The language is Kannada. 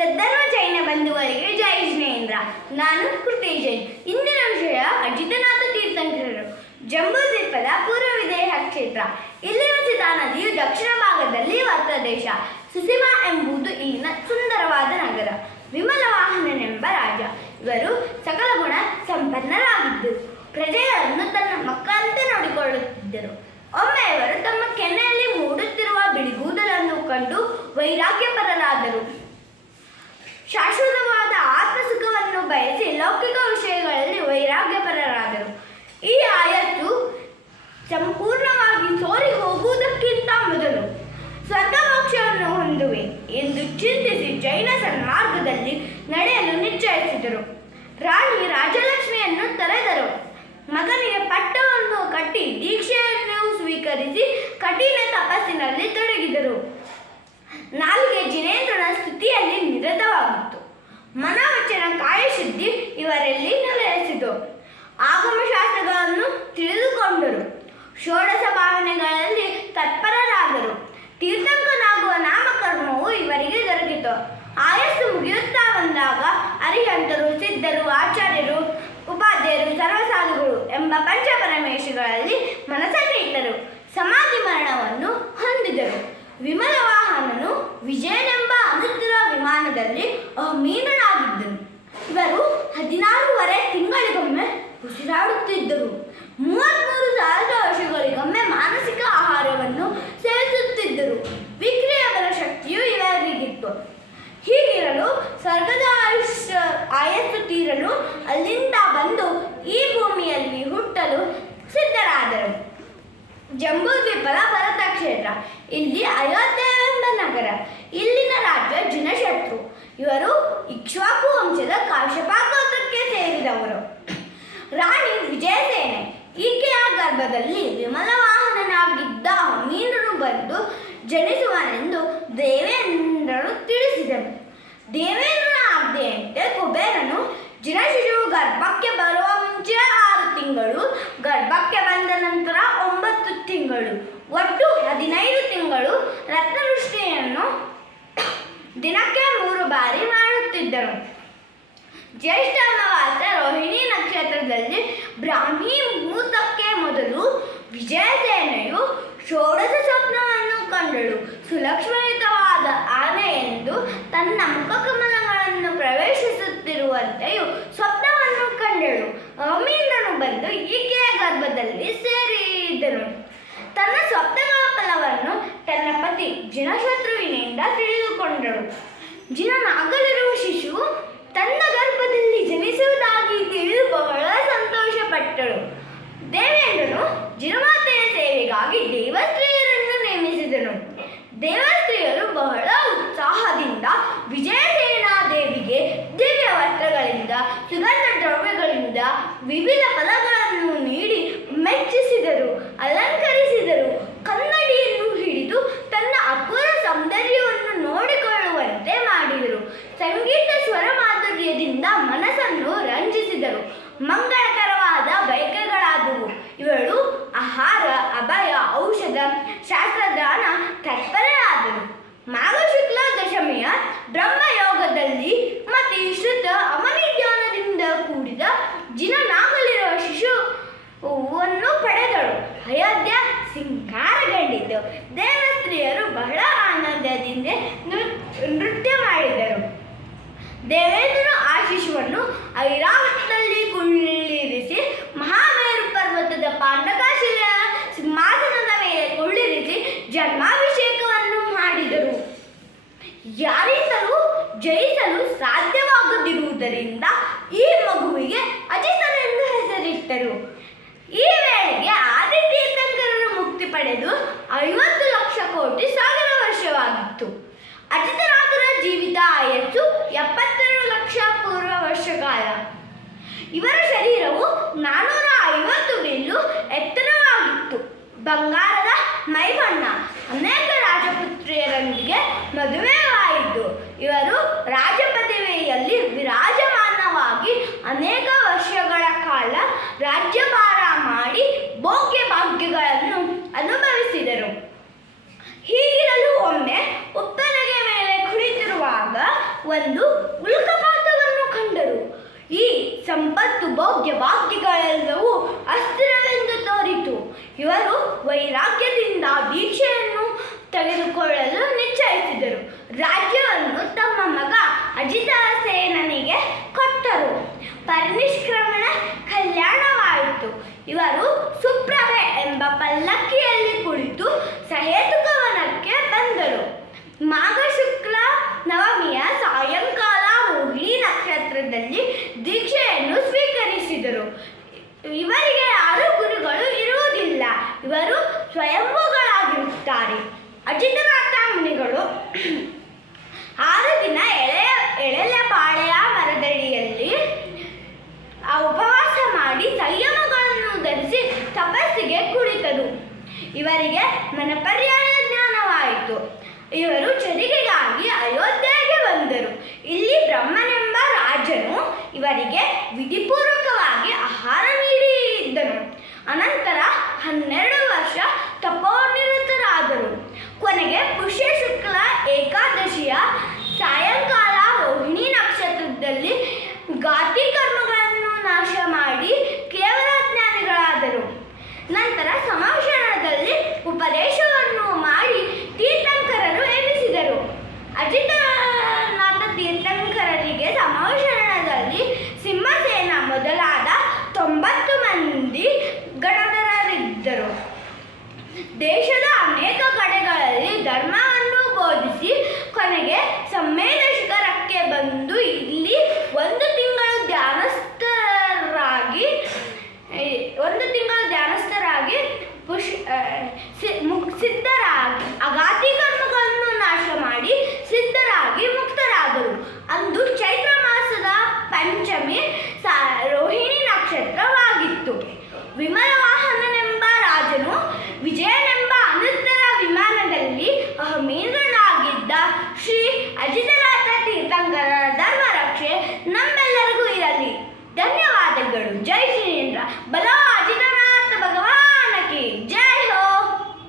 ಸದ್ಧರ್ಮ ಜೈನ ಬಂಧುವರಿಗೆ ಜೈ ಜಿನೇಂದ್ರ. ನಾನು ಕೃತಿ ಜೈನ್ ಇಂದಿನ ವಿಷಯ ಅಜಿತನಾಥ ತೀರ್ಥಂಕರರು. ಜಂಬೂ ದ್ವೀಪದ ಪೂರ್ವ ವಿದೇಹ ಕ್ಷೇತ್ರ. ಇಲ್ಲಿನ ಸಿತಾ ನದಿಯು ದಕ್ಷಿಣ ಭಾಗದಲ್ಲಿ ದೇಶ ಸುಸಿಮಾ ಎಂಬುದು ಇಲ್ಲಿನ ಸುಂದರವಾದ ನಗರ. ವಿಮಲ ವಾಹನನೆಂಬ ರಾಜ. ಇವರು ಸಕಲ ಗುಣ ಸಂಪನ್ನರಾಗಿದ್ದರು. ಪ್ರಜೆಗಳನ್ನು ತನ್ನ ಮಕ್ಕಳಂತೆ ನೋಡಿಕೊಳ್ಳುತ್ತಿದ್ದರು. ಒಮ್ಮೆ ಇವರು ತಮ್ಮ ಕೆನೆಯಲ್ಲಿ ಮೂಡುತ್ತಿರುವ ಬಿಳಿಗೂದಲನ್ನು ಕಂಡು ವೈರಾಗ್ಯಪರರಾದರು. ಶಾಶ್ವತವಾದ ಆತ್ಮ ಸುಖವನ್ನು ಬಯಸಿ ಲೌಕಿಕ ವಿಷಯಗಳಲ್ಲಿ ವೈರಾಗ್ಯಪರರಾದರು. ಈ ಆಯತ್ತು ಸಂಪೂರ್ಣವಾಗಿ ಸೋರಿ ಹೋಗುವುದಕ್ಕಿಂತ ಮೊದಲು ಸ್ವರ್ಗ ಮೋಕ್ಷವನ್ನು ಹೊಂದುವೆ ಎಂದು ಚಿಂತಿಸಿ ಜೈನ ಸನ್ಮಾರ್ಗದಲ್ಲಿ ನಡೆಯಲು ನಿಶ್ಚಯಿಸಿದರು. ರಾಣಿ ರಾಜಲಕ್ಷ್ಮಿಯನ್ನು ತೆರೆದರು. ಮಗನಿಗೆ ಪಟ್ಟವನ್ನು ಕಟ್ಟಿ ದೀಕ್ಷೆಯನ್ನು ಸ್ವೀಕರಿಸಿ ಕಠಿಣ ಮನವಚನ ಕಾಯಶುದ್ಧಿ ಇವರಲ್ಲಿ ನೆಲೆಸಿತು. ಆಗಮಶಾಸ್ತ್ರಗಳನ್ನು ತಿಳಿದುಕೊಂಡರು. ಷೋಡಶ ಭಾವನೆಗಳಲ್ಲಿ ತತ್ಪರರಾದರು. ತೀರ್ಥಂಕನಾಗುವ ನಾಮಕರ್ಮವು ಇವರಿಗೆ ದೊರಕಿತು. ಆಯಸ್ಸು ಮುಗಿಯುತ್ತಾ ಬಂದಾಗ ಅರಿಹಂತರು, ಸಿದ್ಧರು, ಆಚಾರ್ಯರು ಉಪಾಧ್ಯಾಯರು ಸರ್ವಸಾಧುಗಳು ಎಂಬ ಪಂಚಪರಮೇಶಗಳಲ್ಲಿ ಮನಸ್ಸನ್ನಿಟ್ಟರು ಸಮಾಧಿ ಹುಟ್ಟಲು ಸಿದ್ಧರಾದರು ಜಂಬೂದ್ವೀಪದ ಭರತ ಕ್ಷೇತ್ರ ಇಲ್ಲಿ ಅಯೋಧ್ಯೆಯೆಂಬ ನಗರ, ಇಲ್ಲಿನ ರಾಜ್ಯ ಜಿನಶತ್ರು. ಇವರು ಇಕ್ಷ್ವಾಕು ವಂಶದ ಕಾಶ್ಯಪ ಗೋತ್ರಕ್ಕೆ ಸೇರಿದವರು. ರಾಣಿ ವಿಜಯಸೇನೆ, ಈಕೆಯ ಗರ್ಭದಲ್ಲಿ ವಿಮಲ ವಾಹನನಾಗಿದ್ದ ಮೀನನು ಬಂದು ಜನಿಸುವನೆಂದು ದೇವೇಂದ್ರನು ತಿಳಿಸಿದನು. ದೇವೇಂದ್ರನ ಆಜ್ಞೆಯಂತೆ ಕುಬೇರನು ಜಿನಶಿಶು ಗರ್ಭಕ್ಕೆ ಬರುವ ಮುಂಚೆ ಆರು ತಿಂಗಳು ಗರ್ಭಕ್ಕೆ ಬಂದ ನಂತರ ಒಂಬತ್ತು ತಿಂಗಳು ಒಟ್ಟು ಹದಿನೈದು ತಿಂಗಳು ರತ್ನವೃಷ್ಟಿಯನ್ನು ದಿನಕ್ಕೆ ಮೂರು ಬಾರಿ ಮಾಡುತ್ತಿದ್ದರು. ಜ್ಯೇಷ್ಠ ಅಮಾವಾಸ್ಯ ರೋಹಿಣಿ ನಕ್ಷತ್ರದಲ್ಲಿ ಬ್ರಾಹ್ಮಿ ಮುಹೂರ್ತಕ್ಕೆ ಮೊದಲು ವಿಜಯಸೇನೆಯು ಷೋಡಶ ಸ್ವಪ್ನವನ್ನು ಕಂಡಳು. ಸುಲಕ್ಷ್ಮಯುತವಾದ ಆನೆ ಎಂದು ತನ್ನ ಮುಖಕಮಲಗಳನ್ನು ಪ್ರವೇಶಿಸುತ್ತಿರುವಂತೆಯೂ ಸ್ವಪ್ನವನ್ನು ಕಂಡಳು. ಅಮೀಂದನು ಬಂದು ಈಕೆಯ ಗರ್ಭದಲ್ಲಿ ಸೇರಿದನು. ತನ್ನ ಸ್ವಪ್ನಗಳ ಫಲವನ್ನು ತನ್ನ ಪತಿ ಜಿನಶತ್ರುವಿನಿಂದ ತಿಳಿದುಕೊಂಡಳು. ಜಿನನಾಗಲಿರುವ ಶಿಶು ತನ್ನ ಗರ್ಭದಲ್ಲಿ ಜನಿಸುವುದಾಗಿ ತಿಳಿದು ಬಹಳ ಸಂತೋಷಪಟ್ಟಳು. ದೇವೇಂದ್ರನು ಜಿನಮಾತೆಯ ಸೇವೆಗಾಗಿ ದೇವಸ್ತ್ರೀಯರನ್ನು ನೇಮಿಸಿದನು. ದೇವಸ್ತ್ರೀಯರು ಬಹಳ ಉತ್ಸಾಹದಿಂದ ವಿಜಯಸೇನಾ ದೇವಿಗೆ ದಿವ್ಯ ವಸ್ತ್ರಗಳಿಂದ ಸುಗಂಧ ದ್ರವ್ಯಗಳಿಂದ ವಿವಿಧ ಫಲಗಳನ್ನು ಸಂಗೀತ ಸ್ವರ ಮಾಧುರ್ಯದಿಂದ ಮನಸ್ಸನ್ನು ರಂಜಿಸಿದರು. ಮಂಗಳಕರವಾದ ಬಯಕೆಗಳಾದವು ಇವಳು ಆಹಾರ, ಅಭಯ, ಔಷಧ ಶಾಸ್ತ್ರದಾನ ತತ್ಪರರಾದರು ಮಾಘ ಶುಕ್ಲ ದಶಮಿಯ ಬ್ರಹ್ಮಯೋಗದಲ್ಲಿ ಮತಿ ಶ್ರುತ ಅಮನಿ ಜ್ಞಾನದಿಂದ ಕೂಡಿದ ಜಿನನಾಗಲಿರುವ ಶಿಶುವನ್ನು ಪಡೆದಳು. ಅಯೋಧ್ಯ ಸಿಂಗಾರಗೊಂಡಿತು. ದೇವಸ್ತ್ರೀಯರು ಬಹಳ ಆನಂದದಿಂದ ನೃತ್ಯ ಮಾಡಿದರು. ದೇವೇಂದ್ರನು ಆ ಶಿಶುವನ್ನು ಐರಾವತದಲ್ಲಿ ಕುಳ್ಳಿರಿಸಿ ಮಹಾಮೇರು ಪರ್ವತದ ಪಾಂಡಕಾಶಿಲ ಸಿಂಹಾಸನದ ಮೇಲೆ ಕುಳ್ಳಿರಿಸಿ ಜನ್ಮಾಭಿಷೇಕವನ್ನು ಮಾಡಿದರು. ಯಾರಿಂದಲೂ ಜಯಿಸಲು ಸಾಧ್ಯವಾಗದಿರುವುದರಿಂದ ಈ ಮಗುವಿಗೆ ಅಜಿತನೆಂದು ಹೆಸರಿಟ್ಟರು. ಈ ವೇಳೆಗೆ ಆದಿತೀರ್ಥಂಕರರು ಮುಕ್ತಿ ಪಡೆದು ಐವತ್ತು ಲಕ್ಷ ಕೋಟಿ ಇವರ ಶರೀರವು ನಾನೂರ ಐವತ್ತು ಬಿಲ್ಲು ಎತ್ತರವಾಗಿತ್ತು. ಬಂಗಾರದ ಮೈಬಣ್ಣ ಅನೇಕ ರಾಜಪುತ್ರಿಯರೊಂದಿಗೆ ಮದುವೆವಾಯಿತು ಇವರು ಇವರು ಸುಪ್ರಭೆ ಎಂಬ ಪಲ್ಲಕ್ಕಿಯಲ್ಲಿ ಕುಳಿತು ಸಹೇತುಕವನಕ್ಕೆ ಬಂದರು. ಮಾಘ ಶುಕ್ಲ ನವಮಿಯ ಸಾಯಂಕಾಲ ಹೋಗಿ ನಕ್ಷತ್ರದಲ್ಲಿ ದೀಕ್ಷೆಯನ್ನು ಸ್ವೀಕರಿಸಿದರು. ಇವರಿಗೆ ಯಾರು ಗುರುಗಳು ಇರುವುದಿಲ್ಲ. ಇವರು ಸ್ವಯಂಭುಗಳಾಗಿರುತ್ತಾರೆ. ಅಜಿತನಾಥ ಮುನಿಗಳು ಇವರು ಚರಿಗೆಗಾಗಿ ಅಯೋಧ್ಯೆಗೆ ಬಂದರು. ಇಲ್ಲಿ ಬ್ರಹ್ಮನೆಂಬ ರಾಜನು ಇವರಿಗೆ ವಿಧಿಪೂರ್ವಕವಾಗಿ ಆಹಾರ ನೀಡಿದ್ದನು ಅನಂತರ ಹನ್ನೆರಡು ವರ್ಷ ತಪೋನಿರತರಾದರು. ಕೊನೆಗೆ దేశంలో